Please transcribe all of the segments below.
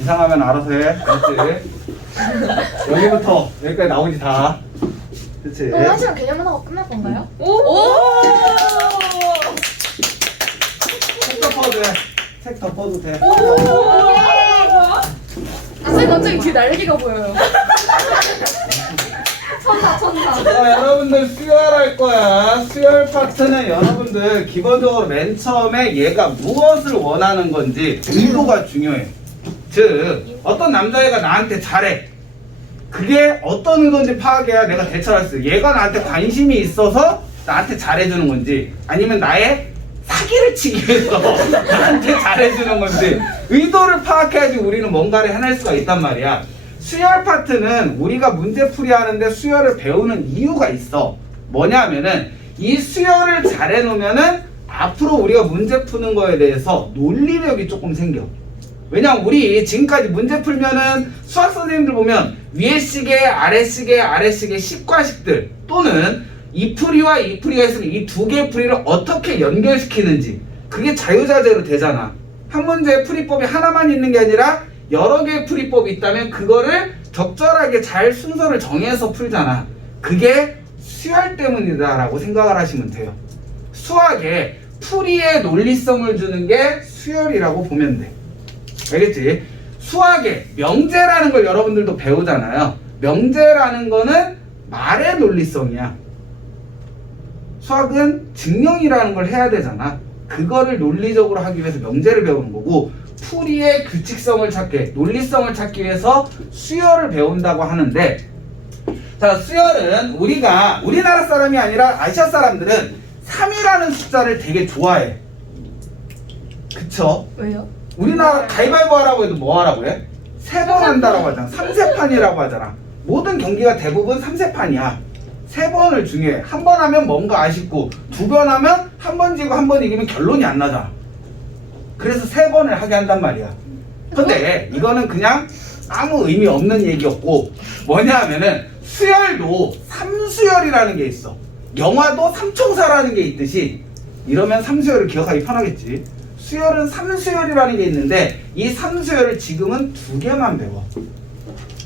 이상하면 알아서 해. 알았지? 여기부터 여기까지 나오지 다. 그치? 그럼 1시간 개념 하나가 끝날 건가요? 책 덮어도 돼. 책 덮어도 돼. 쌤 갑자기 뒤에 날개가 보여요. 천사. 여러분들 수혈할 거야. 수혈 파트는 여러분들 기본적으로 맨 처음에 얘가 무엇을 원하는 건지 의도가 중요해. 즉 어떤 남자애가 나한테 잘해. 그게 어떤 의도인지 파악해야 내가 대처를 할 수 있어. 얘가 나한테 관심이 있어서 나한테 잘해주는 건지 아니면 나의 사기를 치기 위해서 나한테 잘해주는 건지 의도를 파악해야지 우리는 뭔가를 해낼 수가 있단 말이야. 수열 파트는 우리가 문제풀이 하는데 수열을 배우는 이유가 있어. 뭐냐면은 이 수열을 잘 해놓으면은 앞으로 우리가 문제 푸는 거에 대해서 논리력이 조금 생겨. 왜냐면 우리 지금까지 문제 풀면은 수학 선생님들 보면 위에 시계, 아래 시계, 아래 시계 식과식들 또는 이 풀이와 이 풀이가 있으면 이 두 개의 풀이를 어떻게 연결시키는지 그게 자유자재로 되잖아. 한 문제의 풀이법이 하나만 있는 게 아니라 여러 개의 풀이법이 있다면 그거를 적절하게 잘 순서를 정해서 풀잖아. 그게 수열 때문이다라고 생각을 하시면 돼요. 수학에 풀이의 논리성을 주는 게 수열이라고 보면 돼. 알겠지? 수학에 명제라는 걸 여러분들도 배우잖아요. 명제라는 거는 말의 논리성이야. 수학은 증명이라는 걸 해야 되잖아. 그거를 논리적으로 하기 위해서 명제를 배우는 거고 풀이의 규칙성을 찾기, 논리성을 찾기 위해서 수열을 배운다고 하는데 자, 수열은 우리나라 사람이 아니라 아시아 사람들은 3이라는 숫자를 되게 좋아해. 그쵸? 왜요? 우리나라 가위바위보 하라고 해도 뭐 하라고 해? 3번 한다라고 하잖아. 3세판이라고 하잖아. 모든 경기가 대부분 3세판이야. 3번을 중요해. 한 번 하면 뭔가 아쉽고 2번 하면 한 번 지고 한 번 이기면 결론이 안 나잖아. 그래서 3번을 하게 한단 말이야. 근데 이거는 그냥 아무 의미 없는 얘기였고 뭐냐 하면은 수열도 3수열이라는 게 있어. 영화도 삼총사라는 게 있듯이 이러면 3수열을 기억하기 편하겠지. 수열은 3수열이라는 게 있는데 이 3수열을 지금은 2개만 배워.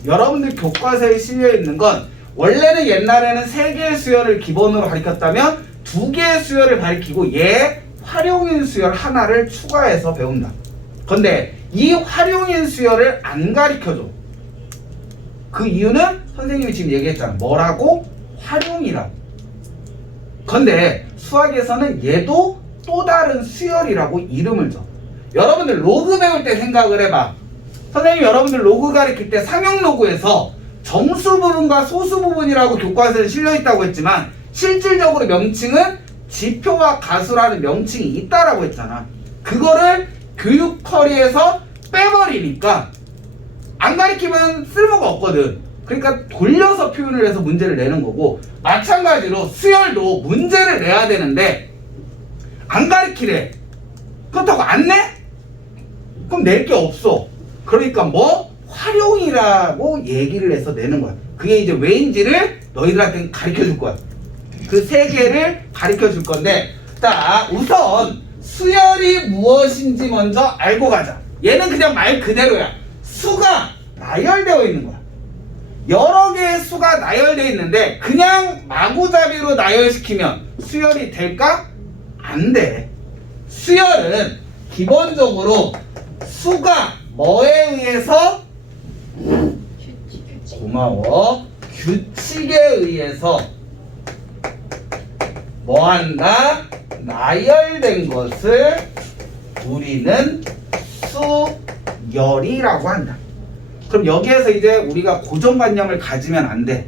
여러분들 교과서에 실려 있는 건 원래는 옛날에는 3개의 수열을 기본으로 가르쳤다면 2개의 수열을 가르치고 얘 활용인 수열 하나를 추가해서 배운다. 근데 이 활용인 수열을 안 가르쳐줘. 그 이유는 선생님이 지금 얘기했잖아. 뭐라고? 활용이라고. 근데 수학에서는 얘도 또 다른 수열이라고 이름을 줘. 여러분들 로그 배울 때 생각을 해봐. 선생님이 여러분들 로그 가르칠 때 상용 로그에서 정수 부분과 소수 부분이라고 교과서에 실려있다고 했지만 실질적으로 명칭은 지표와 가수라는 명칭이 있다라고 했잖아. 그거를 교육 커리에서 빼버리니까 안 가르치면 쓸모가 없거든. 그러니까 돌려서 표현을 해서 문제를 내는 거고 마찬가지로 수열도 문제를 내야 되는데 안 가르치래. 그렇다고 안 내? 그럼 낼 게 없어. 그러니까 뭐 활용이라고 얘기를 해서 내는 거야. 그게 이제 왜인지를 너희들한테 가르쳐 줄 거야. 그 3개를 가르쳐 줄 건데 자 우선 수열이 무엇인지 먼저 알고 가자. 얘는 그냥 말 그대로야. 수가 나열되어 있는 거야. 여러 개의 수가 나열되어 있는데 그냥 마구잡이로 나열시키면 수열이 될까? 안 돼. 수열은 기본적으로 수가 뭐에 의해서 고마워. 규칙에 의해서 뭐한다? 나열된 것을 우리는 수열이라고 한다. 그럼 여기에서 이제 우리가 고정관념을 가지면 안 돼.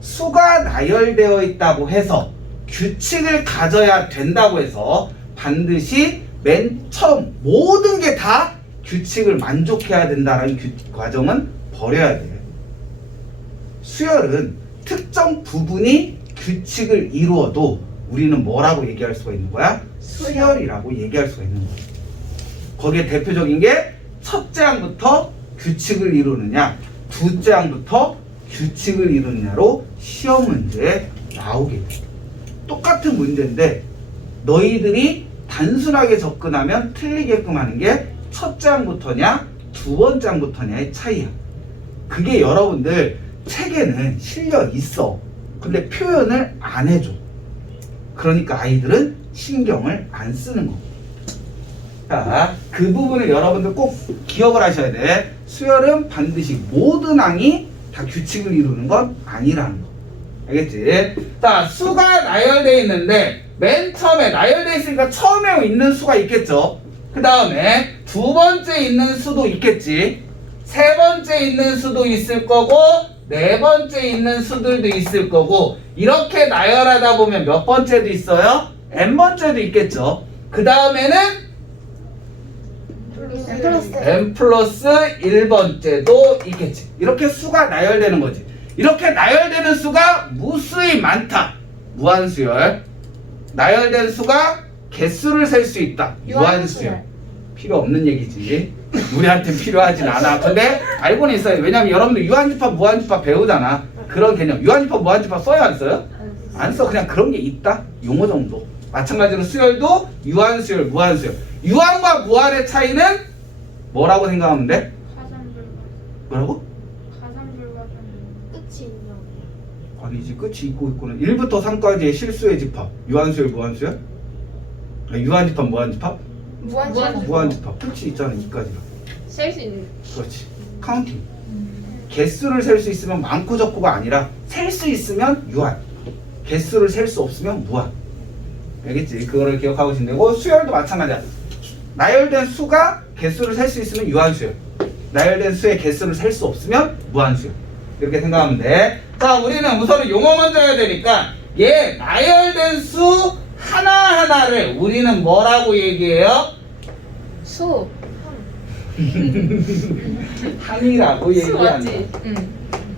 수가 나열되어 있다고 해서 규칙을 가져야 된다고 해서 반드시 맨 처음 모든 게 다 규칙을 만족해야 된다는 과정은 버려야 돼. 수열은 특정 부분이 규칙을 이루어도 우리는 뭐라고 얘기할 수가 있는 거야? 수열이라고 얘기할 수가 있는 거야. 거기에 대표적인 게 첫째 항부터 규칙을 이루느냐, 둘째 항부터 규칙을 이루느냐로 시험 문제에 나오게 돼. 똑같은 문제인데 너희들이 단순하게 접근하면 틀리게끔 하는 게 첫째 항부터냐, 두 번째 항부터냐의 차이야. 그게 여러분들 책에는 실려 있어. 근데 표현을 안 해줘. 그러니까 아이들은 신경을 안 쓰는 거. 자, 그 부분을 여러분들 꼭 기억을 하셔야 돼. 수열은 반드시 모든 항이 다 규칙을 이루는 건 아니라는 거. 알겠지? 자, 수가 나열되어 있는데 맨 처음에 나열되어 있으니까 처음에 있는 수가 있겠죠. 그 다음에 두 번째 있는 수도 있겠지. 세 번째 있는 수도 있을 거고 네 번째 있는 수들도 있을 거고 이렇게 나열하다 보면 몇 번째도 있어요? n 번째도 있겠죠. 그 다음에는 n 플러스 1번째도 있겠지. 이렇게 수가 나열되는 거지. 이렇게 나열되는 수가 무수히 많다. 무한수열. 나열된 수가 개수를 셀 수 있다. 유한수열. 필요 없는 얘기지. 우리한테 필요하진 않아. 근데 알고는 있어요. 왜냐면 여러분들 유한집합, 무한집합 배우잖아. 그런 개념. 유한집합, 무한집합 써요, 안 써요? 안 써. 그냥 그런 게 있다. 용어 정도. 마찬가지로 수열도 유한수열, 무한수열. 유한과 무한의 차이는 뭐라고 생각하면 돼? 뭐라고? 끝이 있냐? 아니지. 끝이 있고 있고는 1부터 3까지의 실수의 집합. 유한수열, 무한수열? 유한집합, 무한집합? 무한집합. 끝이 있잖아. 2까지가. 셀 수 있는. 그렇지. 카운팅. 개수를 셀 수 있으면 많고 적고가 아니라 셀 수 있으면 유한. 개수를 셀 수 없으면 무한. 알겠지? 그거를 기억하고 계시면 되고 수열도 마찬가지야. 나열된 수가 개수를 셀 수 있으면 유한수열. 나열된 수의 개수를 셀 수 없으면 무한수열. 이렇게 생각하면 돼. 자, 우리는 우선은 용어 먼저 해야 되니까 얘 나열된 수 하나하나를 우리는 뭐라고 얘기해요? 수. 항이라고 수 얘기한다. 맞지? 응.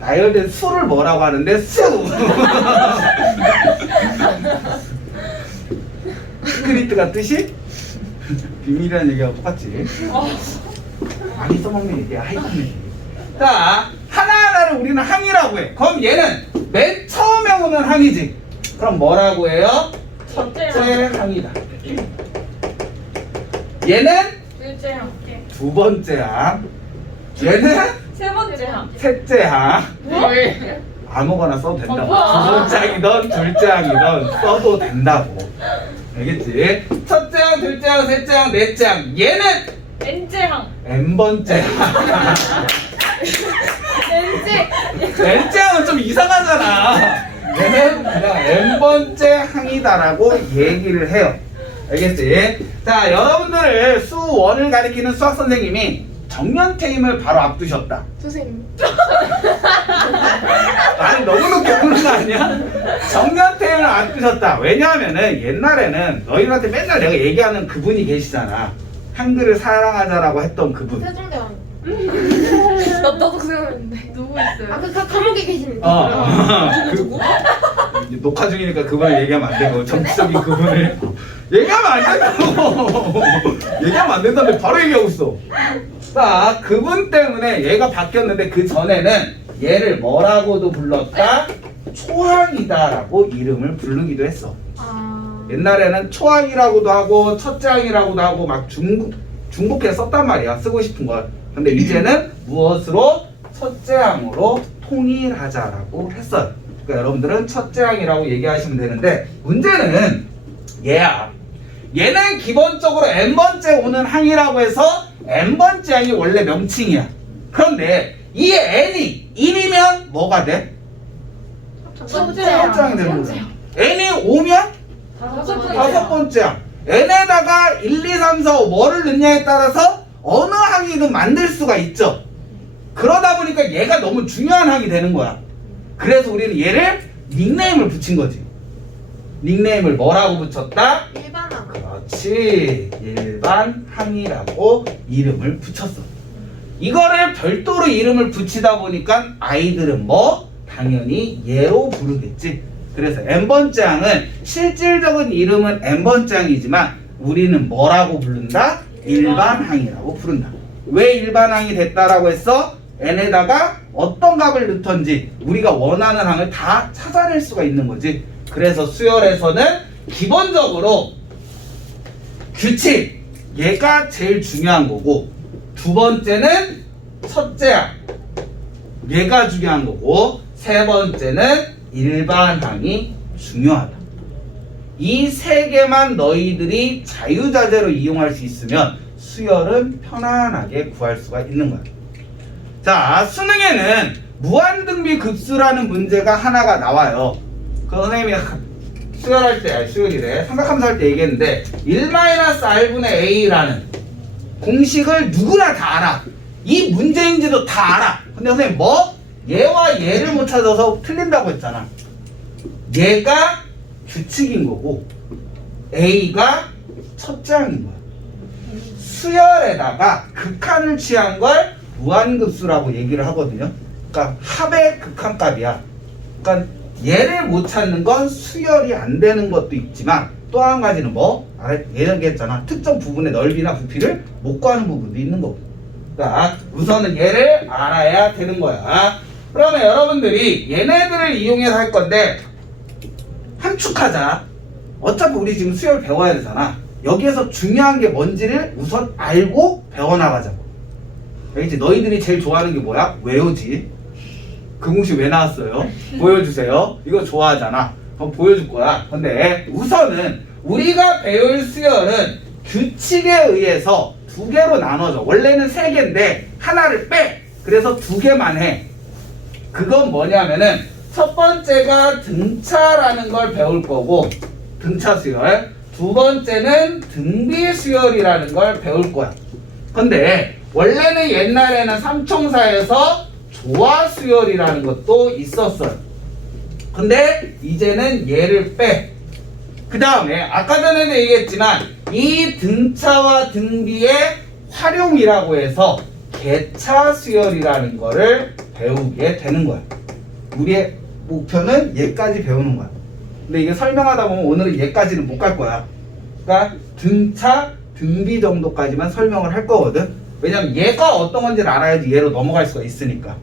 나열된 수를 뭐라고 하는데 수. 시크릿가 뜻이 비밀이라는 얘기하고 똑같지. 많이 써먹는 얘기야. 하이콘 얘기. 자, 하나하나를 우리는 항이라고 해. 그럼 얘는 맨 처음에 오는 항이지. 그럼 뭐라고 해요? 첫째 항이다. 얘는 둘째 항. 두 번째 항. 얘는 세 번째 항. 셋째 항. 왜? 아무거나 써도 된다고. 뭐야? 두 번째 항이든 둘째 항이든 써도 된다고. 알겠지? 첫째 항, 둘째 항, 셋째 항, 넷째 항. 얘는 n째 항. n번째 항. n째. n째 항은 좀 이상하잖아. 얘는 그냥 n번째 항이다라고 얘기를 해요. 알겠지? 자, 여러분들을 수1을 가리키는 수학 선생님이 정년퇴임을 바로 앞두셨다. 선생님. 아니, 너무 높게 보는 거 아니야? 정년퇴임을 앞두셨다. 왜냐하면은 옛날에는 너희들한테 맨날 내가 얘기하는 그분이 계시잖아. 한글을 사랑하자라고 했던 그분. 세종대왕. 나도 생각했는데. 누구 있어요? 아, 그 감옥에 계시는 그, 이제 녹화 중이니까 그분을 얘기하면 안 되고 정치적인 그분을 얘기하면 안 된다고. 얘기하면 안 된다는데 바로 얘기하고 있어. 자, 그분 때문에 얘가 바뀌었는데 그 전에는 얘를 뭐라고도 불렀다? 초항이다라고 이름을 부르기도 했어. 옛날에는 초항이라고도 하고 첫째항이라고도 하고 막 중복해서 썼단 말이야. 쓰고 싶은 걸. 근데 이제는 무엇으로? 첫째항으로 통일하자라고 했어요. 그러니까 여러분들은 첫째항이라고 얘기하시면 되는데 문제는 얘야. 얘는 기본적으로 n번째 오는 항이라고 해서 n번째 항이 원래 명칭이야. 그런데 이 n이 1이면 뭐가 돼? 첫째 첫째 항이 되는 거야. n이 5면 다섯 번째 항. n에다가 1, 2, 3, 4, 5 뭐를 넣냐에 따라서 어느 항이든 만들 수가 있죠. 그러다 보니까 얘가 너무 중요한 항이 되는 거야. 그래서 우리는 얘를 닉네임을 붙인 거지. 닉네임을 뭐라고 붙였다? 일반항. 그렇지. 일반항이라고 이름을 붙였어. 이거를 별도로 이름을 붙이다 보니까 아이들은 뭐? 당연히 얘로 부르겠지. 그래서 n번째 항은 실질적인 이름은 n번째 항이지만 우리는 뭐라고 부른다? 일반항이라고 부른다. 왜 일반항이 됐다라고 했어? n에다가 어떤 값을 넣던지 우리가 원하는 항을 다 찾아낼 수가 있는 거지. 그래서 수열에서는 기본적으로 규칙, 얘가 제일 중요한 거고 두 번째는 첫째항. 얘가 중요한 거고, 세 번째는 일반항이 중요하다. 이 세 개만 너희들이 자유자재로 이용할 수 있으면 수열은 편안하게 구할 수가 있는 거야. 자, 수능에는 무한등비 급수라는 문제가 하나가 나와요. 그 선생님이 수열할 때, 아니 수열이래, 삼각함수 할 때 얘기했는데 1-R분의 A라는 공식을 누구나 다 알아. 이 문제인지도 다 알아. 근데 선생님 뭐? 얘와 얘를 못 찾아서 틀린다고 했잖아. 얘가 규칙인 거고 A가 첫째항인 거야. 수열에다가 극한을 취한 걸 무한급수라고 얘기를 하거든요. 그러니까 합의 극한값이야. 그러니까 얘를 못 찾는 건 수열이 안 되는 것도 있지만 또 한 가지는 뭐? 얘기했잖아. 특정 부분의 넓이나 부피를 못 구하는 부분도 있는 거고. 그러니까 우선은 얘를 알아야 되는 거야. 그러면 여러분들이 얘네들을 이용해서 할 건데 함축하자. 어차피 우리 지금 수열 배워야 되잖아. 여기에서 중요한 게 뭔지를 우선 알고 배워나가자고. 알겠지? 너희들이 제일 좋아하는 게 뭐야? 외우지. 그 공식 왜 나왔어요? 보여주세요. 이거 좋아하잖아. 그럼 보여줄 거야. 근데 우선은 우리가 배울 수열은 규칙에 의해서 두 개로 나눠져. 원래는 세 개인데 하나를 빼. 그래서 두 개만 해. 그건 뭐냐면은 첫 번째가 등차라는 걸 배울 거고, 등차 수열. 두 번째는 등비 수열이라는 걸 배울 거야. 근데 원래는 옛날에는 삼총사에서 조화 수열이라는 것도 있었어요. 근데 이제는 얘를 빼. 그 다음에 아까 전에도 얘기했지만 이 등차와 등비의 활용이라고 해서 개차 수열이라는 거를 배우게 되는 거야. 우리의 목표는 얘까지 배우는 거야. 근데 이게 설명하다 보면 오늘은 얘까지는 못 갈 거야. 그러니까 등차, 등비 정도까지만 설명을 할 거거든. 왜냐면 얘가 어떤 건지를 알아야지 얘로 넘어갈 수가 있으니까.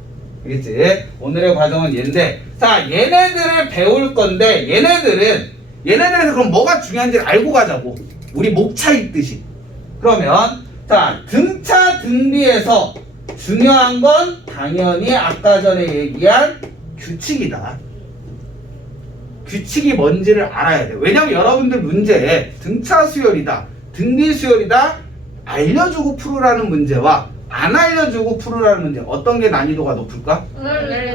알겠지? 오늘의 과정은 얘인데, 자, 얘네들을 배울 건데 얘네들에서 그럼 뭐가 중요한지를 알고 가자고. 우리 목차 있듯이. 그러면 자, 등차 등비에서 중요한 건 당연히 아까 전에 얘기한 규칙이다. 규칙이 뭔지를 알아야 돼. 왜냐면 여러분들 문제에 등차 수열이다, 등비 수열이다 알려주고 풀으라는 문제와 안 알려주고 풀으라는 문제, 어떤 게 난이도가 높을까?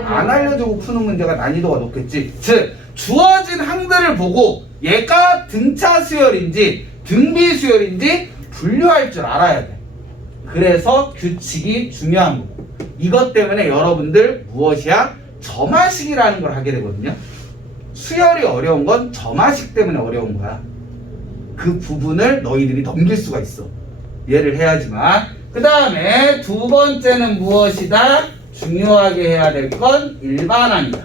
안 알려주고 푸는 문제가 난이도가 높겠지. 즉 주어진 항들을 보고 얘가 등차 수열인지 등비 수열인지 분류할 줄 알아야 돼. 그래서 규칙이 중요한 거고, 이것 때문에 여러분들 무엇이야? 점화식이라는 걸 하게 되거든요. 수열이 어려운 건 점화식 때문에 어려운 거야. 그 부분을 너희들이 넘길 수가 있어. 이해를 해야지만. 그 다음에 두 번째는 무엇이다? 중요하게 해야 될 건 일반항이다.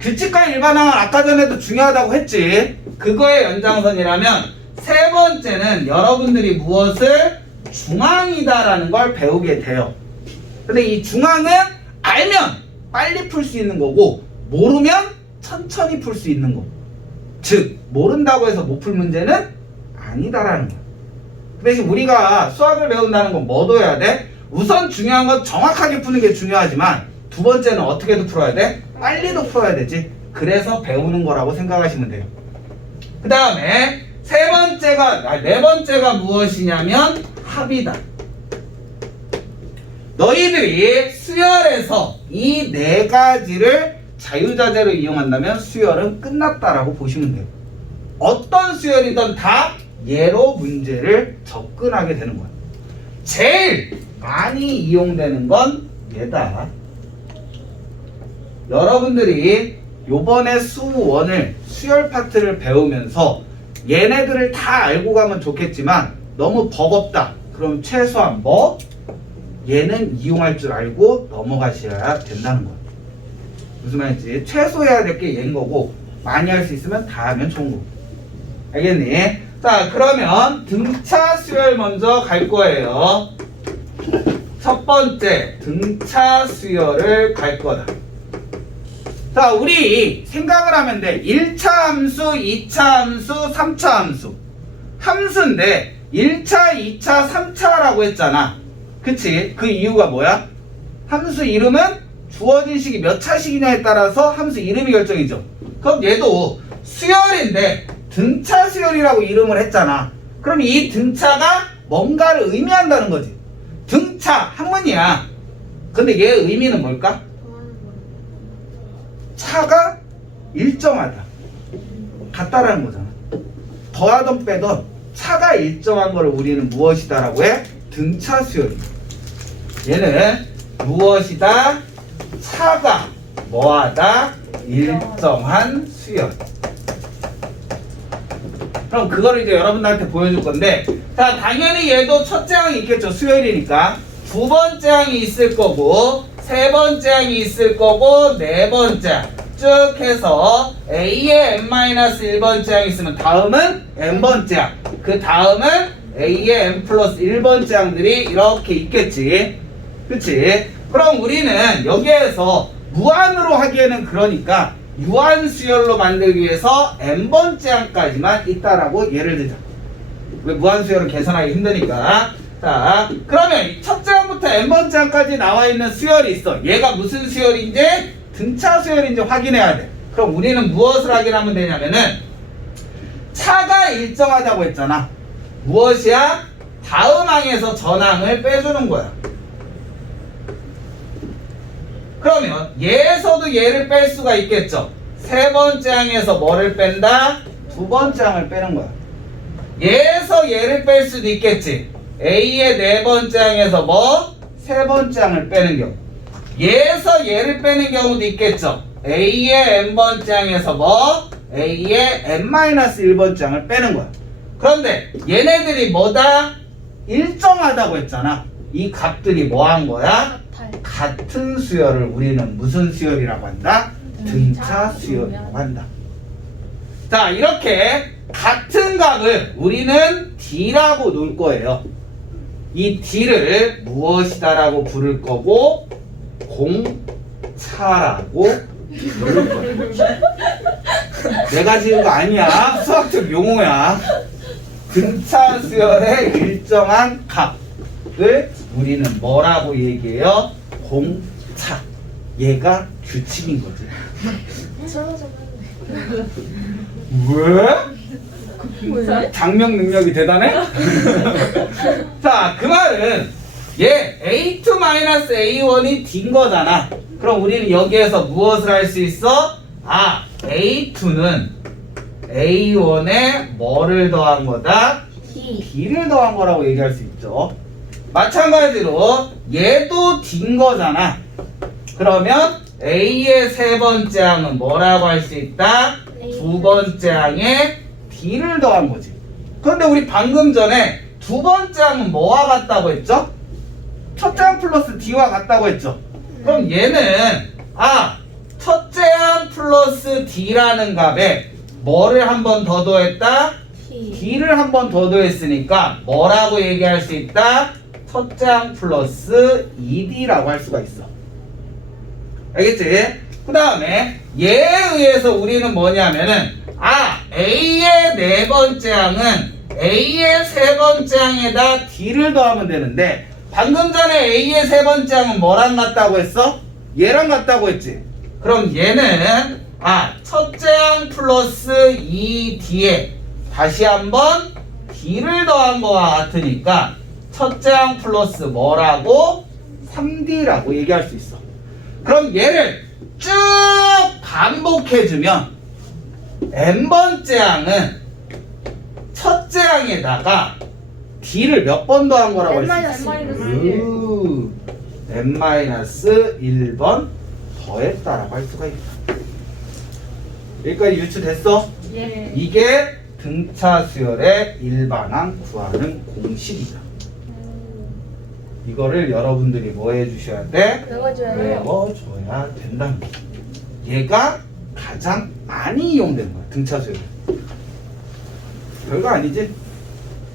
규칙과 일반항은 아까 전에도 중요하다고 했지. 그거의 연장선이라면 세 번째는 여러분들이 무엇을 중항이다라는 걸 배우게 돼요. 근데 이 중항은 알면 빨리 풀 수 있는 거고 모르면 천천히 풀 수 있는 거. 즉 모른다고 해서 못 풀 문제는 아니다라는 거야. 그 대신 우리가 수학을 배운다는 건 뭐도 해야 돼? 우선 중요한 건 정확하게 푸는 게 중요하지만 두 번째는 어떻게도 풀어야 돼? 빨리도 풀어야 되지. 그래서 배우는 거라고 생각하시면 돼요. 그 다음에 네 번째가 무엇이냐면 합이다. 너희들이 수열에서 이 네 가지를 자유자재로 이용한다면 수열은 끝났다라고 보시면 돼요. 어떤 수열이든 다 얘로 문제를 접근하게 되는 거야. 제일 많이 이용되는 건 얘다. 여러분들이 요번에 수1을 수열 파트를 배우면서 얘네들을 다 알고 가면 좋겠지만 너무 버겁다. 그럼 최소한 뭐? 얘는 이용할 줄 알고 넘어가셔야 된다는 거야. 무슨 말인지 최소 해야 될 게 얘인 거고 많이 할 수 있으면 다 하면 좋은 거고. 알겠니? 자, 그러면 등차 수열 먼저 갈 거예요. 첫 번째 등차 수열을 갈 거다. 자, 우리 생각을 하면 돼. 1차 함수, 2차 함수, 3차 함수. 함수인데 1차, 2차, 3차라고 했잖아. 그치? 그 이유가 뭐야? 함수 이름은 주어진 식이 몇 차식이냐에 따라서 함수 이름이 결정이죠. 그럼 얘도 수열인데 등차 수열이라고 이름을 했잖아. 그럼 이 등차가 뭔가를 의미한다는 거지. 등차 한문이야. 근데 얘 의미는 뭘까? 차가 일정하다. 같다라는 거잖아. 더하던 빼던 차가 일정한 거를 우리는 무엇이다라고 해? 등차 수열이야. 얘는 무엇이다? 차가 뭐하다? 일정한 수열. 그럼 그거를 이제 여러분들한테 보여줄 건데, 자, 당연히 얘도 첫째 항이 있겠죠. 수열이니까. 두 번째 항이 있을 거고, 세 번째 항이 있을 거고, 네 번째 항. 쭉 해서 A에 n-1번째 항이 있으면 다음은 n번째 항. 그 다음은 A에 n 플러스 1번째 항들이 이렇게 있겠지. 그치? 그럼 우리는 여기에서 무한으로 하기에는 그러니까 유한수열로 만들기 위해서 n번째 항까지만 있다라고 예를 들자. 왜 무한수열을 계산하기 힘드니까. 자, 그러면 첫째 항부터 n번째 항까지 나와 있는 수열이 있어. 얘가 무슨 수열인지 등차 수열인지 확인해야 돼. 그럼 우리는 무엇을 확인하면 되냐면은 차가 일정하다고 했잖아. 무엇이야? 다음 항에서 전항을 빼주는 거야. 그러면 얘에서도 얘를 뺄 수가 있겠죠. 세 번째 항에서 뭐를 뺀다? 두 번째 항을 빼는 거야. 얘에서 얘를 뺄 수도 있겠지. A의 네 번째 항에서 뭐? 세 번째 항을 빼는 경우. 얘에서 얘를 빼는 경우도 있겠죠. A의 n번째 항에서 뭐? A의 n-1번째 항을 빼는 거야. 그런데 얘네들이 뭐다? 일정하다고 했잖아. 이 값들이 뭐 한 거야? 같은 수열을 우리는 무슨 수열이라고 한다? 등차 수열이라고 한다. 자, 이렇게 같은 값을 우리는 D라고 놓을 거예요. 이 D를 무엇이다라고 부를 거고 공차라고 부를 거예요. 내가 지은 거 아니야. 수학적 용어야. 등차 수열의 일정한 값을 우리는 뭐라고 얘기해요? 공차. 얘가 규칙인 거지. 왜? 장명 능력이 대단해? 자, 그 말은 얘 A2-A1이 D인 거잖아. 그럼 우리는 여기에서 무엇을 할 수 있어? 아, A2는 A1에 뭐를 더한 거다? D를 더한 거라고 얘기할 수 있죠. 마찬가지로 얘도 D인 거잖아. 그러면 A의 세 번째 항은 뭐라고 할 수 있다? 두 번째 항에 D를 더한 거지. 그런데 우리 방금 전에 두 번째 항은 뭐와 같다고 했죠? 첫째 항 플러스 D와 같다고 했죠. 그럼 얘는 첫째 항 플러스 D라는 값에 뭐를 한 번 더 더했다? D를 한 번 더 더했으니까 뭐라고 얘기할 수 있다? 첫째 항 플러스 2D라고 할 수가 있어. 알겠지? 그 다음에 얘에 의해서 우리는 뭐냐면은 A의 네 번째 항은 A의 세 번째 항에다 D를 더하면 되는데 방금 전에 A의 세 번째 항은 뭐랑 같다고 했어? 얘랑 같다고 했지? 그럼 얘는 첫째 항 플러스 2D에 다시 한번 D를 더한 거와 같으니까 첫째 항 플러스 뭐라고? 3D라고 얘기할 수 있어. 그럼 얘를 쭉 반복해주면 n번째 항은 첫째 항에다가 D를 몇 번 더한 거라고 할 수 있어? n-1번 더했다라고 할 수가 있다. 여기까지 유추됐어? 예. 이게 등차 수열의 일반항 구하는 공식이다. 이거를 여러분들이 뭐 해주셔야 돼? 외워줘야 된다는 거야. 얘가 가장 많이 이용되는 거야. 등차 수열. 별거 아니지?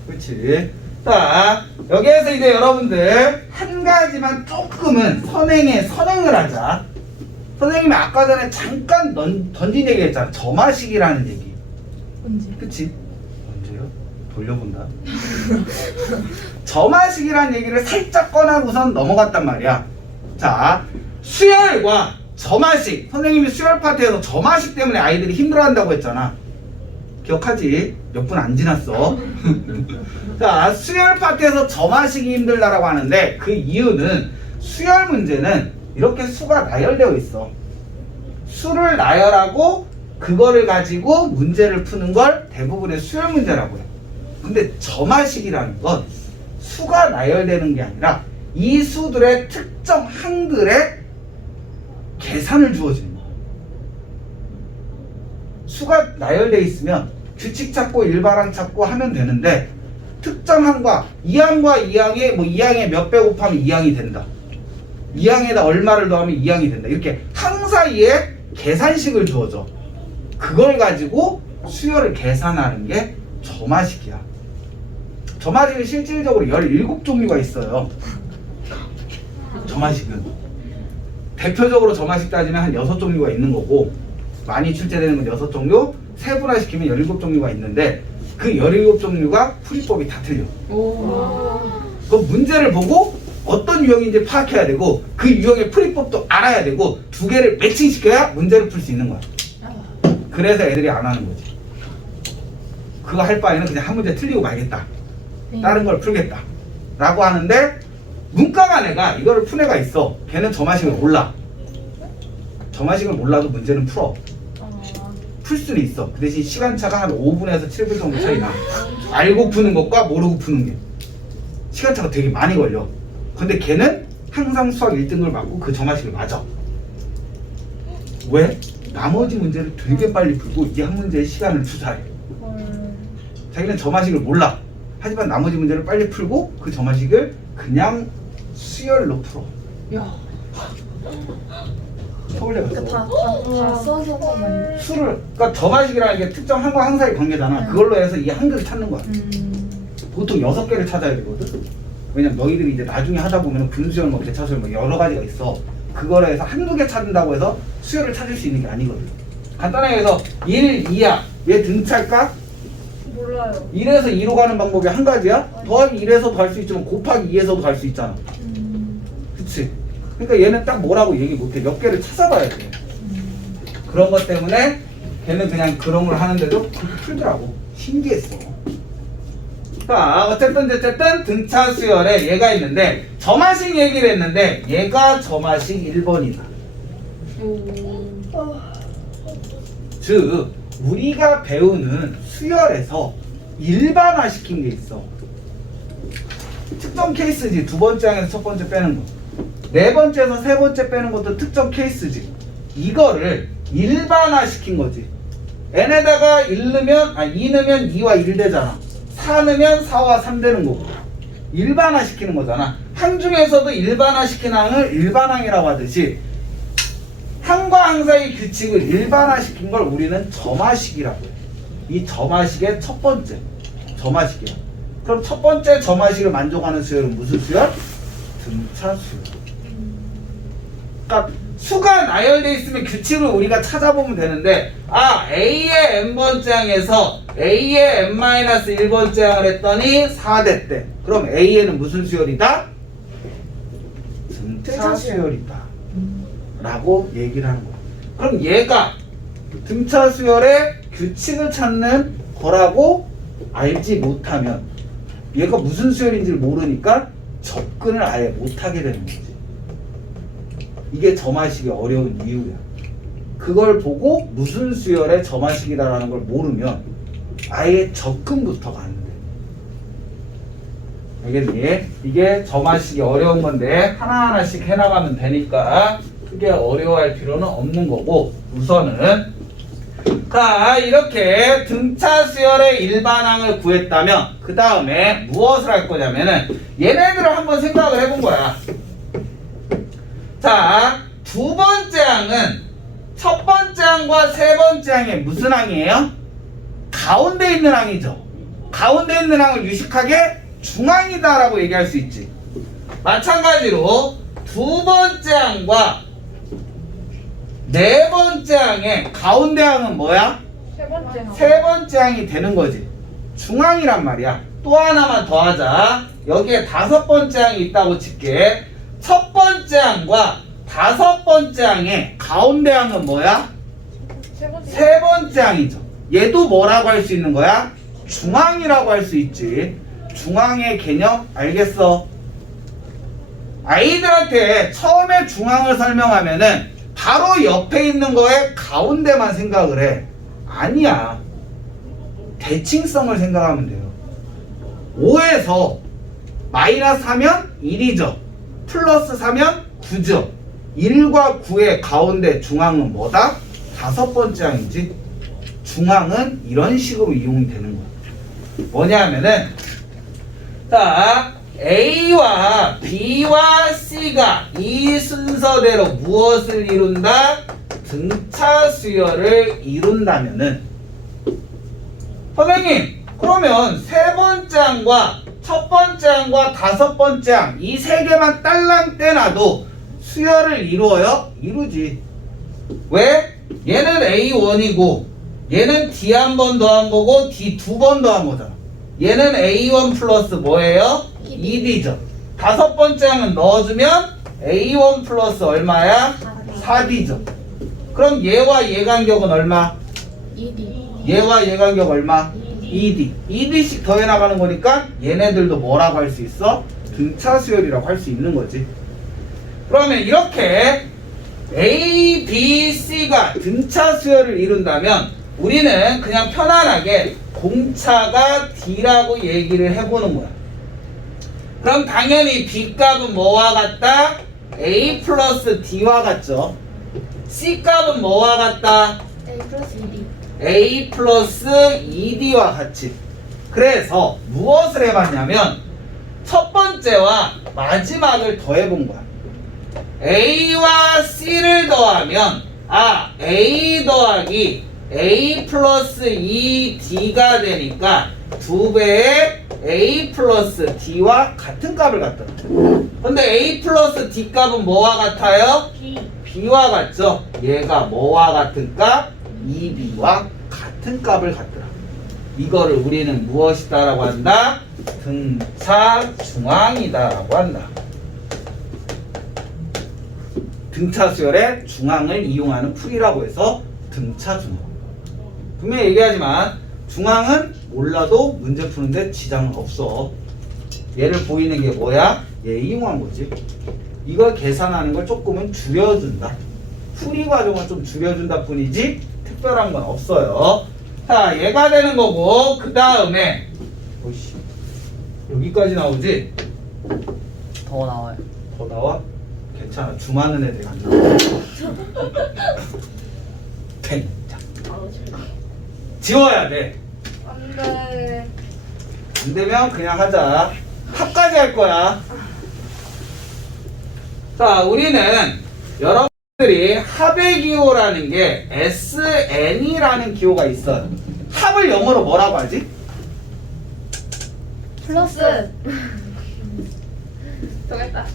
그렇지? 자, 여기에서 이제 여러분들 한 가지만 조금은 선행을 하자. 선생님이 아까 전에 잠깐 던진 얘기 했잖아. 점화식이라는 얘기. 언제? 그치? 언제요? 돌려본다. 점화식이라는 얘기를 살짝 꺼내고선 넘어갔단 말이야. 자, 수열과 점화식. 선생님이 수열 파트에서 점화식 때문에 아이들이 힘들어한다고 했잖아. 기억하지? 몇 분 안 지났어. 자, 수열 파트에서 점화식이 힘들다라고 하는데 그 이유는 수열 문제는 이렇게 수가 나열되어 있어. 수를 나열하고 그거를 가지고 문제를 푸는 걸 대부분의 수열 문제라고 해. 근데 점화식이라는 건 수가 나열되는 게 아니라 이 수들의 특정 항들의 계산을 주어지는 거야. 수가 나열되어 있으면 규칙 찾고 일반항 찾고 하면 되는데 특정 항과 이 항과 이 항에 뭐 이 항에 몇 배 곱하면 이 항이 된다. 이 항에다 얼마를 더하면 이 항이 된다. 이렇게 항 사이에 계산식을 주어져. 그걸 가지고 수열을 계산하는 게 점화식이야. 점화식은 실질적으로 17종류가 있어요. 점화식은 대표적으로 점화식 따지면 한 6종류가 있는 거고 많이 출제되는 건 6종류, 세분화시키면 17종류가 있는데 그 17종류가 풀이법이 다 틀려. 그 문제를 보고 어떤 유형인지 파악해야 되고 그 유형의 풀이법도 알아야 되고 두 개를 매칭시켜야 문제를 풀 수 있는 거야. 그래서 애들이 안 하는 거지. 그거 할 바에는 그냥 한 문제 틀리고 말겠다. 다른 걸 풀겠다. 라고 하는데 문과간 애가 이거를 푼 애가 있어. 걔는 점화식을 몰라. 점화식을 몰라도 문제는 풀어. 풀 수는 있어. 그 대신 시간차가 한 5분에서 7분 정도 차이 나. 알고 푸는 것과 모르고 푸는 게 시간차가 되게 많이 걸려. 근데 걔는 항상 수학 1등을 맞고 그 점화식을 맞아. 왜? 나머지 문제를 되게 빨리 풀고 이 한 문제에 시간을 투자해. 자기는 점화식을 몰라. 하지만 나머지 문제를 빨리 풀고 그 점화식을 그냥 수열로 풀어. 야. 서울대 갔어. 다 써서 만 수를, 그러니까 점화식이라는 게 특정 항과 항 사이 관계잖아. 그걸로 해서 이 한글을 찾는 거야. 보통 6개를 찾아야 되거든. 왜냐면 너희들이 이제 나중에 하다 보면 분수열, 뭐 대차수열 뭐 여러 가지가 있어. 그거로 해서 한두 개 찾는다고 해서 수열을 찾을 수 있는 게 아니거든. 간단하게 해서 1, 2야. 얘 등차일까? 몰라요. 1에서 2로 가는 방법이 한 가지야? 더하기 1에서도 갈 수 있지만 곱하기 2에서도 갈 수 있잖아. 그치? 그러니까 얘는 딱 뭐라고 얘기 못해. 몇 개를 찾아봐야 돼. 그런 것 때문에 걔는 그냥 그런 걸 하는데도 그렇게 풀더라고. 신기했어. 자, 어쨌든 등차 수열에 얘가 있는데 점화식 얘기를 했는데 얘가 점화식 1번이다. 즉 우리가 배우는 수열에서 일반화시킨 게 있어. 특정 케이스지. 두 번째 항에서 첫 번째 빼는 거. 네 번째에서 세 번째 빼는 것도 특정 케이스지. 이거를 일반화시킨 거지. n에다가 2 넣으면 2와 1 되잖아. 4 넣으면 4와 3 되는 거고. 일반화시키는 거잖아. 항 중에서도 일반화시킨 항을 일반항이라고 하듯이 항과 항 사이 규칙을 일반화시킨 걸 우리는 점화식이라고 해. 이 점화식의 첫 번째 점화식이야. 그럼 첫 번째 점화식을 만족하는 수열은 무슨 수열? 등차 수열. 그러니까 수가 나열되어 있으면 규칙을 우리가 찾아보면 되는데 A의 n번째 항에서 A의 n-1번째 항을 했더니 4대 때 그럼 A에는 무슨 수열이다? 등차 수열이다 라고 얘기를 하는 거야. 그럼 얘가 등차 수열의 규칙을 찾는 거라고 알지 못하면 얘가 무슨 수열인지를 모르니까 접근을 아예 못하게 되는 거지. 이게 점화식이 어려운 이유야. 그걸 보고 무슨 수열의 점화식이다라는 걸 모르면 아예 접근부터가 안 돼. 알겠니? 이게 점화식이 어려운 건데 하나하나씩 해나가면 되니까 크게 어려워할 필요는 없는 거고 우선은 자 이렇게 등차 수열의 일반항을 구했다면 그 다음에 무엇을 할 거냐면은 얘네들을 한번 생각을 해본 거야. 자, 두 번째 항은 첫 번째 항과 세 번째 항이 무슨 항이에요? 가운데 있는 항이죠. 가운데 있는 항을 유식하게 중항이다라고 얘기할 수 있지. 마찬가지로 두 번째 항과 네 번째 항의 가운데 항은 뭐야? 세 번째 항. 세 번째 항이 되는 거지. 중항이란 말이야. 또 하나만 더 하자. 여기에 5번째 항이 있다고 칠게. 첫 번째 항과 5번째 항의 가운데 항은 뭐야? 세 번째 항이죠. 얘도 뭐라고 할 수 있는 거야? 중항이라고 할 수 있지. 중항의 개념 알겠어? 아이들한테 처음에 중항을 설명하면은 바로 옆에 있는 거에 가운데만 생각을 해. 아니야. 대칭성을 생각하면 돼요. 5에서 마이너스 하면 1이죠. 플러스 4면 9죠. 1과 9의 가운데 중항은 뭐다? 5번째 항이지. 중항은 이런 식으로 이용이 되는 거야. 뭐냐면은 자 A와 B와 C가 이 순서대로 무엇을 이룬다? 등차 수열을 이룬다면은 선생님 그러면 세 번째 항과 첫 번째 항과 5번째 항 이 세 개만 딸랑 떼놔도 수열을 이루어요? 이루지. 왜? 얘는 A1이고 얘는 D 한 번 더한 거고 D 2번 더한 거잖아. 얘는 A1 플러스 뭐예요? 2D죠. 5번째 항은 넣어주면 A1 플러스 얼마야? 4D죠. 그럼 얘와 얘 간격은 얼마? 2D. 얘와 얘 간격 얼마? 2D. 2D씩 더해 나가는 거니까 얘네들도 뭐라고 할 수 있어? 등차 수열이라고 할 수 있는 거지. 그러면 이렇게 A, B, C가 등차 수열을 이룬다면 우리는 그냥 편안하게 공차가 D라고 얘기를 해보는 거야. 그럼 당연히 B 값은 뭐와 같다? A 플러스 D와 같죠. C 값은 뭐와 같다? A 플러스 2D. A 플러스 2D와 같이. 그래서 무엇을 해봤냐면 첫 번째와 마지막을 더해본 거야. A와 C를 더하면 A 더하기 A 플러스 2D가 되니까 2배의 A 플러스 D와 같은 값을 갖더라. 근데 A 플러스 D 값은 뭐와 같아요? B와 같죠? 얘가 뭐와 같은 값? 2B와 같은 값을 갖더라. 이거를 우리는 무엇이다라고 한다? 등차 중항이다라고 한다. 등차 수열의 중항을 이용하는 풀이라고 해서 등차 중항. 분명히 얘기하지만 중항은 몰라도 문제 푸는데 지장은 없어. 얘를 보이는 게 뭐야? 얘 이용한 거지. 이걸 계산하는 걸 조금은 줄여준다. 풀이 과정을 좀 줄여준다 뿐이지 특별한 건 없어요. 자, 얘가 되는 거고 그 다음에 오이씨 여기까지 나오지? 더 나와요. 더 나와? 괜찮아. 줌하는 애들이 안 나와. 자, 지워야 돼. 안돼. 안 되면 그냥 하자. 합까지 할 거야. 자, 우리는 여러분들이 합의 기호라는 게 SN이라는 기호가 있어요. 합을 영어로 뭐라고 하지? 플러스. 정했다.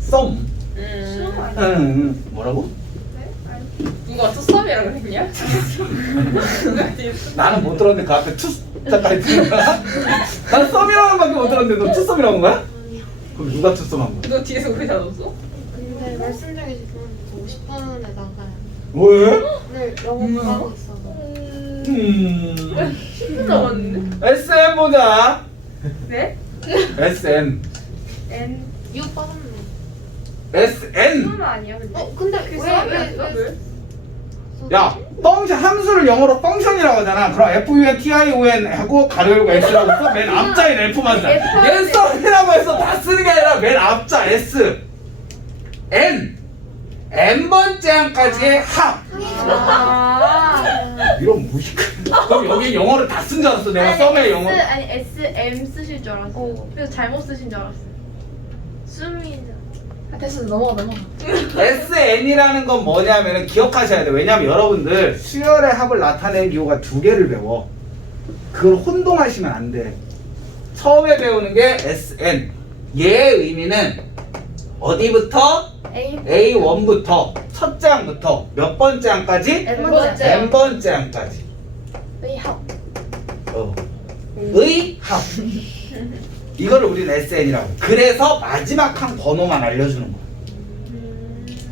썸. 음. 뭐라고? 누가 투썸이라고 그랬냐? 누가 뒤에서? 나는 못 들었는데 그 앞에 투썸까지 들은 거야? 난 썸이라는 밖에 못 들었는데 너 투썸이라고 한 거야? 그럼 누가 투썸한 거야? 너 뒤에서 왜 나왔어? 근데 말씀 중에 지금 50분에 나가요. 왜? 오늘 영어 하고 있어서. 10분 남았는데? SM 보자. 네? SM. N 6 빠졌네. SN. 썸 아니야 근데? 근데 그 왜 썸이 왜 아닌가? 왜? 왜? 야, 펑션 함수를 영어로 펑션이라고 하잖아. 그럼 FUN, 하고 가로 열고 S라고 써. 맨 앞자인 F만 써. 얘 썸이라고 해서 다 쓰는 게 아니라 맨 앞자 S. N. N번째 항까지의 합. 아. 이런 무식한. 그럼 여기 영어를 다 쓴 줄 알았어. 내가 썸의 영어. 아니 SM 쓰실 줄 알았어. 그래서 잘못 쓰신 줄 알았어. 숨이 됐어 넘어가. SN이라는 건 뭐냐면은 기억하셔야 돼. 왜냐면 여러분들 수열의 합을 나타내는 기호가 2개를 배워. 그걸 혼동하시면 안 돼. 처음에 배우는 게 SN. 얘의 의미는 어디부터? A1부터 첫째 항부터 몇 번째 항까지? N번째. N번째 항까지. 의 합. 어. 의 합. 이거를 우리는 SN이라고 해. 그래서 마지막 한 번호만 알려주는 거야.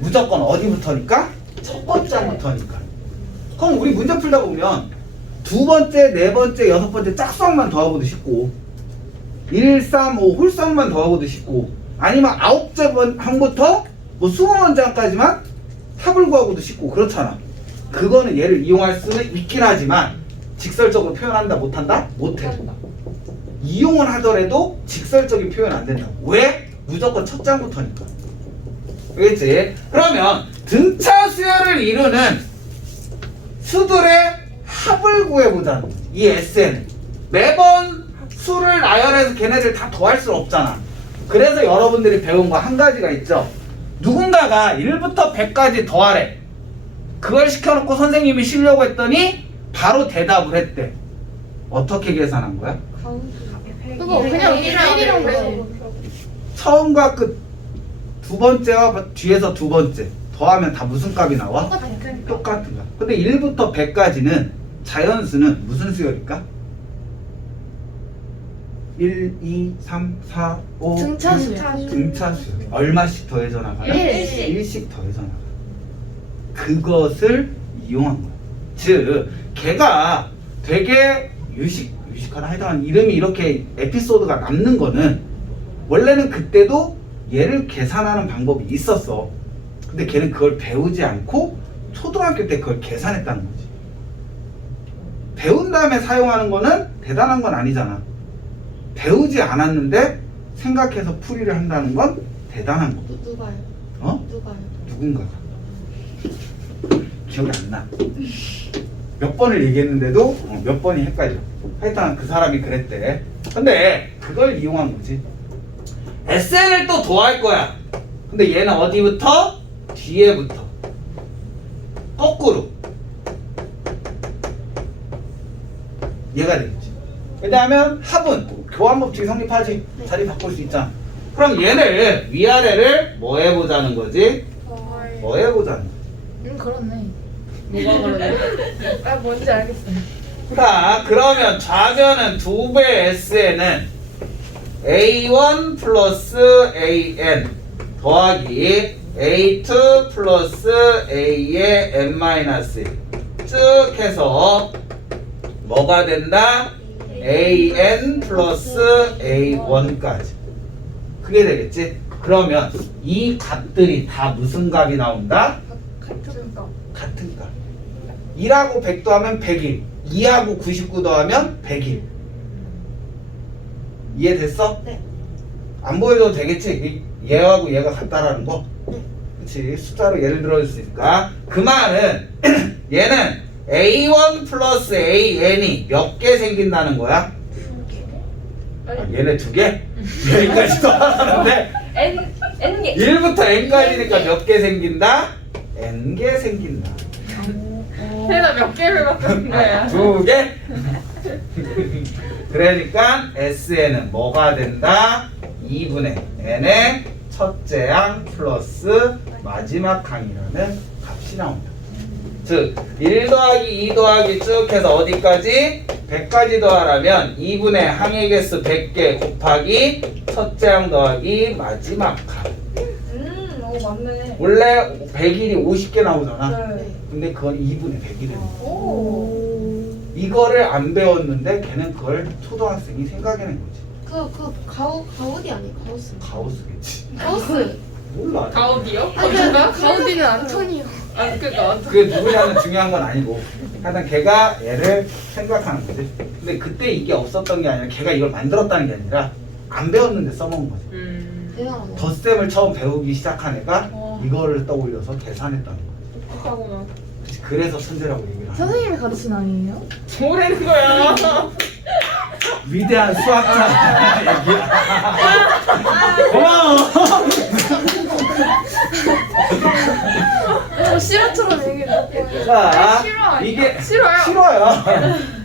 무조건 어디부터니까? 첫 번째부터니까. 그럼 우리 문제 풀다 보면 두 번째, 네 번째, 여섯 번째 짝수항만 더하고도 쉽고 1, 3, 5 홀수항만 더하고도 쉽고 아니면 아홉째 항부터 뭐 20번째 항까지만 합을 구하고도 쉽고 그렇잖아. 그거는 얘를 이용할 수는 있긴 하지만 직설적으로 표현한다 못한다? 못해. 이용은 하더라도 직설적인 표현 안 된다고. 왜? 무조건 첫 장부터니까. 알겠지? 그러면 등차 수열을 이루는 수들의 합을 구해보자는 거지. 이 SN 매번 수를 나열해서 걔네들 다 더할 수는 없잖아. 그래서 여러분들이 배운 거 한 가지가 있죠. 누군가가 1부터 100까지 더하래. 그걸 시켜놓고 선생님이 쉬려고 했더니 바로 대답을 했대. 어떻게 계산한 거야? 그거 그냥 1이라고 그래서. 해서. 처음과 끝 두 번째와 뒤에서 두 번째 더하면 다 무슨 값이 나와? 똑같은 거야. 근데 1부터 100까지는 자연수는 무슨 수열일까? 1, 2, 3, 4, 5 등차수요. 등차수 얼마씩 더해져 나가요? 일. 1씩 더해져 나가요. 그것을 이용한 거야. 즉 걔가 되게 유식하다 하여간 이름이 이렇게 에피소드가 남는 거는 원래는 그때도 얘를 계산하는 방법이 있었어. 근데 걔는 그걸 배우지 않고 초등학교 때 그걸 계산했다는 거지. 배운 다음에 사용하는 거는 대단한 건 아니잖아. 배우지 않았는데 생각해서 풀이를 한다는 건 대단한 거. 누가요? 어? 누가요? 누군가가. 기억이 안 나. 몇 번을 얘기했는데도 몇 번이 헷갈려. 하여튼 그 사람이 그랬대. 근데 그걸 이용한 거지. SN을 또 더할 거야. 근데 얘는 어디부터? 뒤에부터. 거꾸로. 얘가 되겠지. 왜냐하면 합은 교환법칙이 성립하지. 자리 바꿀 수 있잖아. 그럼 얘를 위아래를 뭐 해보자는 거지? 뭐 해보자는 거지. 그렇네. 뭐가 그러네? 아 뭔지 알겠어. 자, 그러면 좌변은 2배 SN은 A1 플러스 AN 더하기 A2 플러스 A의 N-1 쭉 해서 뭐가 된다? AN 플러스 A1까지. 그게 되겠지? 그러면 이 값들이 다 무슨 값이 나온다? 같은 거. 같은 값. 1하고 100 더하면 100일, 2하고 99 더하면 100일. 이해됐어? 네. 안 보여줘도 되겠지? 얘하고 얘가 같다라는 거? 네. 그치? 숫자로 예를 들어줄 수 있으니까. 그 말은 얘는 A1 플러스 AN이 몇 개 생긴다는 거야? 아, 얘네 두 개? 여기까지 더하는데 N 1부터 N까지니까 몇 개 생긴다? N개 생긴다. 내가 몇 개를 바꾼 거야? 두 개? 그러니까 SN은 뭐가 된다? 2분의 N의 첫째 항 플러스 마지막 항이라는 값이 나온다. 즉 1 더하기 2 더하기 쭉 해서 어디까지? 100까지 더하라면 2분의 항의 개수 100개 곱하기 첫째 항 더하기 마지막 항. 맞네. 원래 100일이 50개 나오잖아. 네. 근데 그건 2분의 100일이야. 오. 이거를 안 배웠는데 걔는 그걸 초등학생이 생각해낸 거지. 가우디 아니에요? 가우스. 가우스겠지. 가우스. 몰라. 가우디요? 가우디는 안토니오. 아 그니까 그게 누구냐는 중요한 건 아니고 하여튼 걔가 얘를 생각하는 거지. 근데 그때 이게 없었던 게 아니라 걔가 이걸 만들었다는 게 아니라 안 배웠는데 써먹은 거지. 대단하네. 덧셈을 처음 배우기 시작한 애가 이거를 떠올려서 계산했다는 거지. 하구나. 그래서 천재라고 얘기를 하는 거야. 선생님이 가르친 아니에요? 뭐라는 거야? 위대한 수학자 얘기야. 고마워. 실화처럼 얘기해. 자, 싫어. 이게 싫어요. 싫어요.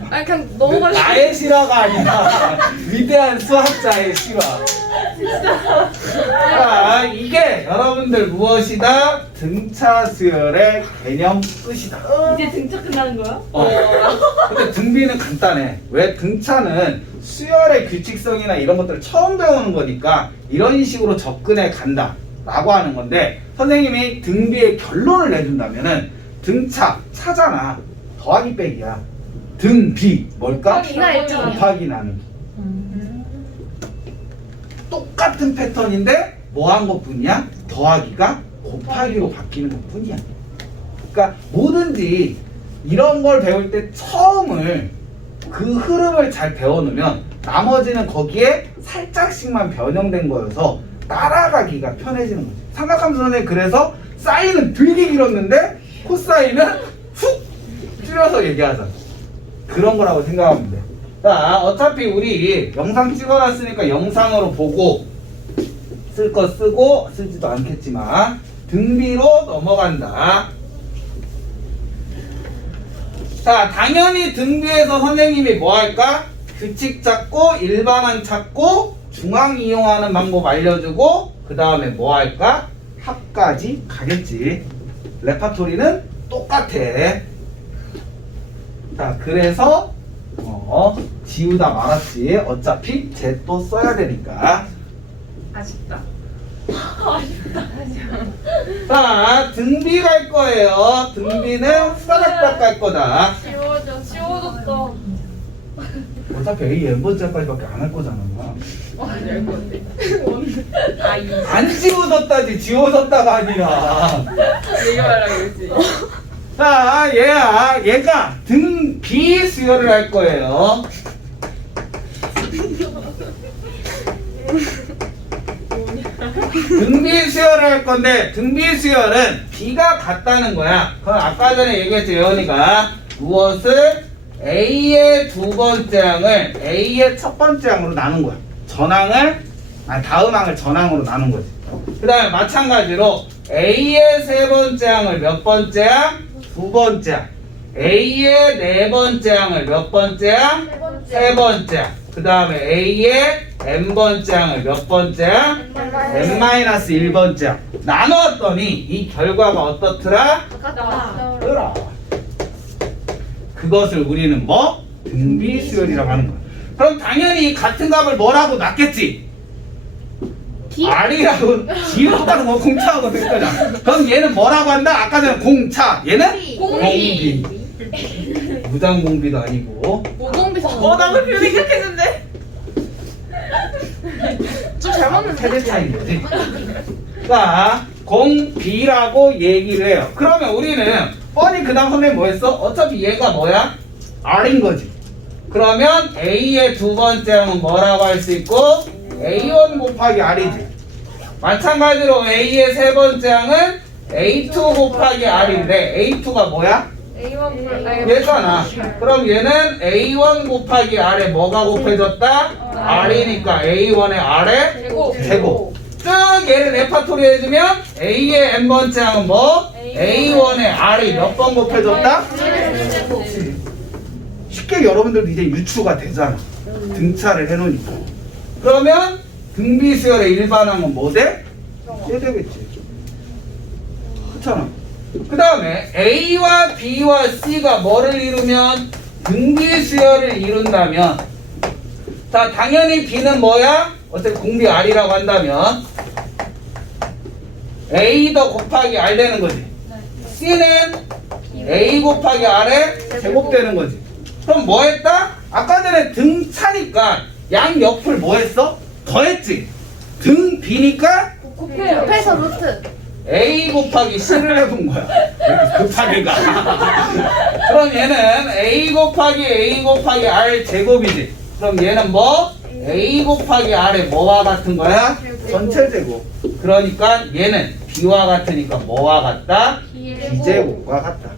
아 그냥 넘어가. 나의 실화가 아니라 위대한 수학자의 실화. 자, 이게 여러분들 무엇이다? 등차 수열의 개념 끝이다. 이제 등차 끝나는 거야? 근데 등비는 간단해. 왜? 등차는 수열의 규칙성이나 이런 것들을 처음 배우는 거니까 이런 식으로 접근해 간다 라고 하는 건데, 선생님이 등비의 결론을 내준다면은 등차, 차잖아. 더하기 빼기야. 등비 뭘까? 비가 있잖아. 곱하기 나누기. 똑같은 패턴인데 뭐 한 것뿐이야? 더하기가 곱하기로 바뀌는 것뿐이야. 그러니까 뭐든지 이런 걸 배울 때 처음을 그 흐름을 잘 배워놓으면 나머지는 거기에 살짝씩만 변형된 거여서 따라가기가 편해지는 거지. 삼각함수 선생님 그래서 사인은 되게 길었는데 코사인은 훅 줄여서 얘기하잖아. 그런 거라고 생각하면 돼. 자, 어차피 우리 영상 찍어놨으니까 영상으로 보고 쓸 거 쓰고 쓰지도 않겠지만 등비로 넘어간다. 자, 당연히 등비에서 선생님이 뭐 할까? 규칙 찾고 일반항 찾고 중앙 이용하는 방법 알려주고 그 다음에 뭐 할까? 합까지 가겠지. 레파토리는 똑같아. 자, 그래서 지우다 말았지. 어차피 쟤 또 써야 되니까. 아쉽다. 자, 등비 갈 거예요. 등비는 후다닥닥 갈 거다. 지워졌다. 어차피 A n번째까지밖에 안 할 거잖아. 안할 건데. 아이. 안 지워졌다지 지워졌다가 아니라. 얘가 말하고 있지. 자, 얘가 등비 수열을 할 거예요. 등비 수열을 할 건데 등비 수열은 B가 같다는 거야. 그럼 아까 전에 얘기했죠, 예원이가. 무엇을? A의 두 번째 항을 A의 첫 번째 항으로 나눈 거야. 다음 항을 전항으로 나눈 거지. 그 다음에 마찬가지로 A의 세 번째 항을 몇 번째 항? 두 번째 항. A의 네 번째 항을 몇 번째 항? 세 번째 항. 그 다음에 A의 n번째 항을 몇 번째 항? n-1번째 항. 나누었더니 이 결과가 어떻더라? 똑같다. 그럼 그것을 우리는 뭐? 등비수열이라고 하는 거야. 그럼 당연히 같은 값을 뭐라고 놨겠지? R이라고 G로다가 뭐 공차하고 될 거잖아. 그럼 얘는 뭐라고 한다? 아까 전에 공차. 얘는? 공비. 무장공비도 아니고. 모공비. 나도 그 생각했는데. 좀 잘 맞는데. 세대 차이인 거지. 자, 공비라고 얘기를 해요. 그러면 우리는 뻔히 그 다음 선생님 뭐 했어? 어차피 얘가 뭐야? R인 거지. 그러면 A의 두 번째 항은 뭐라고 할 수 있고? A1 곱하기 R이지. 마찬가지로 A의 세 번째 항은 A2 곱하기 R인데 A2가 뭐야? 얘잖아. 그럼 얘는 A1 곱하기 R에 뭐가 곱해졌다? R이니까 A1의 R에 제곱. 쭉 얘를 레파토리 해주면 A의 n번째 항은 뭐? A1의 R이 몇 번 곱해졌다? 쉽게 여러분들도 이제 유추가 되잖아. 등차를 해놓으니까. 그러면 등비수열의 일반항은 뭐 돼? 얘 되겠지. 그렇잖아. 그 다음에 A와 B와 C가 뭐를 이루면? 등비수열을 이룬다면, 자, 당연히 B는 뭐야? 어차피 공비 R이라고 한다면 A 더 곱하기 R 되는 거지. C는 A 곱하기 R에 제곱되는 거지. 그럼 뭐 했다? 아까 전에 등차니까 양 옆을 뭐 했어? 더했지. 등 B니까 곱해서 루트. A 곱하기 C를 해본 거야. 이렇게 급하게 가. 그럼 얘는 A 곱하기 R 제곱이지. 그럼 얘는 뭐? A 곱하기 R에 뭐와 같은 거야? 전체 제곱. 그러니까 얘는 B와 같으니까 뭐와 같다? B제곱과 같다.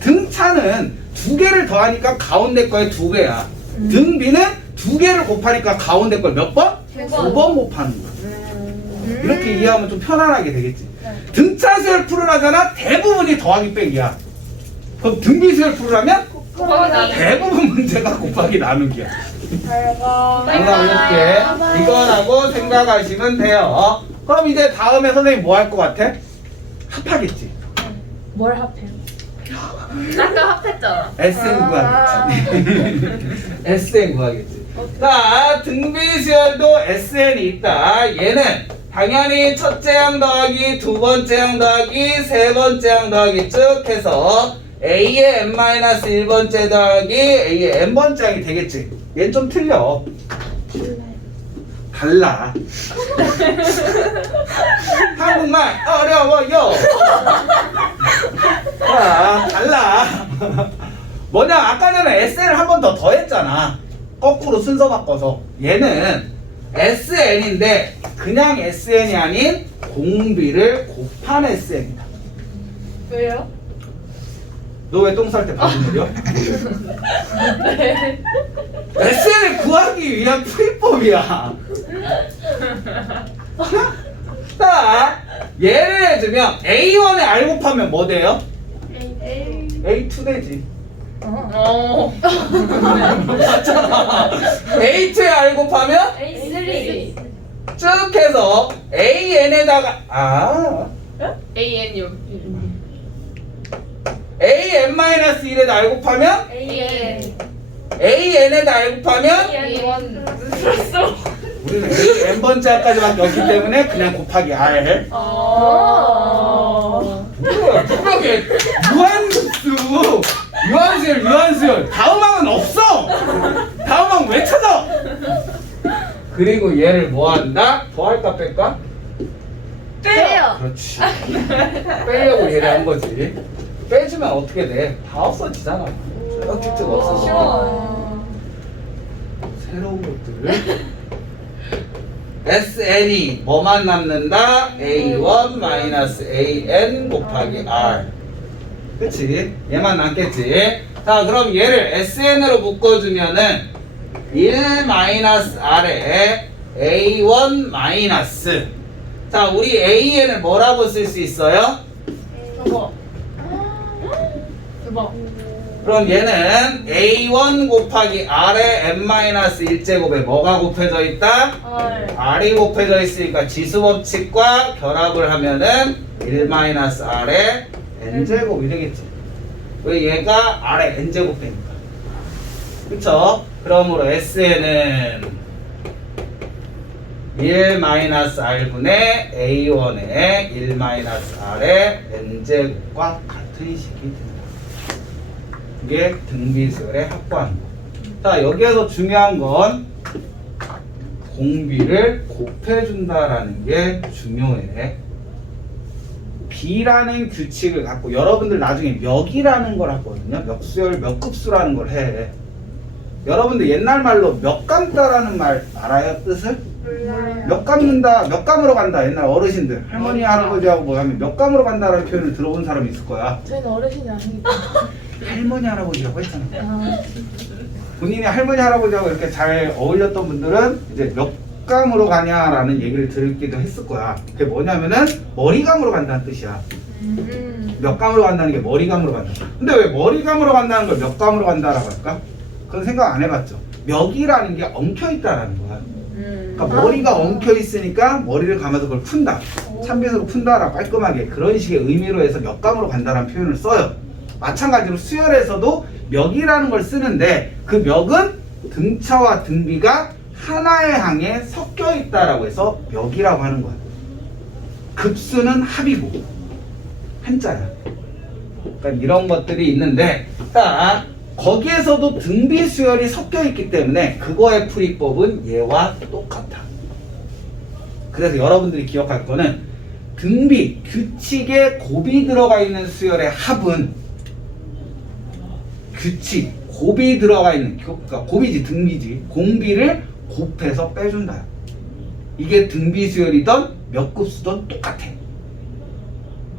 등차는 두 개를 더하니까 가운데 거에 두 배야. 등 B는 두 개를 곱하니까 가운데 걸 몇 번? 두 번 곱하는 거야. 이렇게 이해하면 좀 편안하게 되겠지. 등차 수열 풀으라잖아. 대부분이 더하기 빼기야. 그럼 등비 수열 풀으라면 대부분 문제가 곱하기 나누기야. 항상 이렇게 이거라고 생각하시면 돼요. 그럼 이제 다음에 선생님 뭐 할 것 같아? 합하겠지. 뭘 합해요? 아까 합했잖아. SM 구하겠지. SM 구하겠지. 자, 등비수열도 SN이 있다. 얘는 당연히 첫째 항 더하기 두 번째 항 더하기 세 번째 항 더하기 쭉 해서 A의 n-1번째 더하기 A의 n번째 항이 되겠지. 얘는 좀 틀려. 달라. 한국말 어려워요. 자, 달라. 뭐냐, 아까 전에 SN을 한 번 더 더했잖아. 거꾸로 순서 바꿔서. 얘는 SN인데 그냥 SN이 아닌 공비를 곱한 SN이다. 왜요? 너 왜 똥 쌀 때 바지 내려? SN을 구하기 위한 풀이법이야. 자, 예를 해주면 A1에 R 곱하면 뭐 돼요? A2 되지. 맞잖아. A2에 R 곱하면 A3. 쭉 해서 AN에다가 AN요. AN-1에다 R 곱하면 AN. AN에다 R 곱하면 AN1. 우리는 AN번째까지밖에 없기 때문에 그냥 곱하기 R. 뭐야, 분명히 유한수열 다음 항은 없어. 다음 항 왜 찾아? 그리고 얘를 뭐 한다? 더할까 뺄까? 빼요. 그렇지. 빼려고 얘를 한 거지. 빼주면 어떻게 돼? 다 없어지잖아. 쭉쭉 없어지고. 쉬워. 새로운 것들을 SN이 뭐만 남는다? A1-AN 곱하기 R. 그치? 얘만 남겠지? 자, 그럼 얘를 SN으로 묶어주면은 1-R에 A1-. 자, 우리 AN을 뭐라고 쓸 수 있어요? 그럼 얘는 A1 곱하기 R의 n-1제곱에 뭐가 곱해져 있다? R이 곱해져 있으니까 지수법칙과 결합을 하면은 1-R의 n제곱이 되겠지. 왜 얘가 R의 n제곱 되니까. 그쵸? 그러므로 SN은 1-R분의 A1의 1-R의 n제곱과 같은 식이 된다. 이게 등비수열의 확보하는 거. 자, 여기에서 중요한 건 공비를 곱해준다라는 게 중요해. B라는 규칙을 갖고 여러분들 나중에 몇이라는 걸 하거든요. 몇수열, 몇 급수라는 걸 해. 여러분들 옛날 말로 몇 감다라는 말 알아요? 뜻을? 몇 감는다, 몇 감으로 간다. 옛날 어르신들, 할머니, 할아버지하고 뭐 하면 몇 감으로 간다라는 표현을 들어본 사람이 있을 거야. 저희는 어르신이 아니니까. 할머니, 할아버지라고 했잖아. 본인이 할머니, 할아버지하고 이렇게 잘 어울렸던 분들은 이제 몇 감으로 가냐라는 얘기를 듣기도 했을 거야. 그게 뭐냐면은 머리감으로 간다는 뜻이야. 몇 감으로 간다는 게 머리감으로 간다. 근데 왜 머리감으로 간다는 걸 몇 감으로 간다라고 할까? 그건 생각 안 해봤죠. 몇이라는 게 엉켜 있다라는 거야. 그러니까 머리가 엉켜 있으니까 머리를 감아서 그걸 푼다. 찬빗으로 푼다라 깔끔하게 그런 식의 의미로 해서 몇 감으로 간다라는 표현을 써요. 마찬가지로 수열에서도 몇이라는 걸 쓰는데 그 몇은 등차와 등비가 하나의 항에 섞여 있다라고 해서 몇이라고 하는 거야. 급수는 합이고 한자야. 그러니까 이런 것들이 있는데, 자, 거기에서도 등비 수열이 섞여 있기 때문에 그거의 풀이법은 얘와 똑같아. 그래서 여러분들이 기억할 거는 등비 규칙에 곱이 들어가 있는 수열의 합은 규칙 곱이 들어가 있는, 그러니까 곱이지 등비지, 공비를 곱해서 빼준다. 이게 등비 수열이던 몇 급수든 똑같아.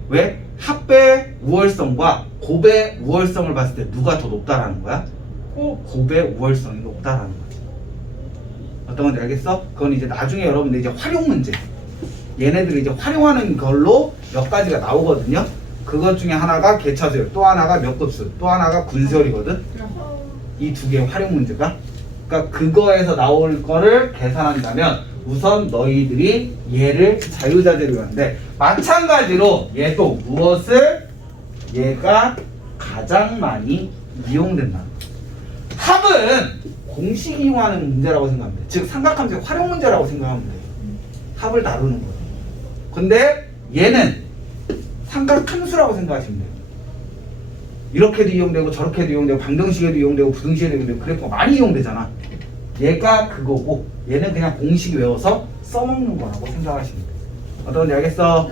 왜? 합의 우월성과 곱의 우월성을 봤을 때 누가 더 높다라는 거야? 곱의 우월성이 높다라는 거지. 어떤 건지 알겠어? 그건 이제 나중에 여러분들 이제 활용 문제, 얘네들이 이제 활용하는 걸로 몇 가지가 나오거든요. 그것 중에 하나가 개차수열, 또 하나가 몇 급수, 또 하나가 군수열이거든. 이 두 개의 활용 문제가. 그러니까 그거에서 나올 거를 계산한다면 우선 너희들이 얘를 자유자재로 하는데, 마찬가지로 얘도 무엇을? 얘가 가장 많이 이용된다. 합은 공식 이용하는 문제라고 생각하면 돼. 즉 삼각함수의 활용 문제라고 생각하면 돼. 합을 다루는 거야. 근데 얘는 삼각함수라고 생각하시면 돼요. 이렇게도 이용되고 저렇게도 이용되고 방정식에도 이용되고 부등식에도 이용되고 그래프가 많이 이용되잖아. 얘가 그거고 얘는 그냥 공식 외워서 써먹는 거라고 생각하시면 돼. 어떤지 알겠어?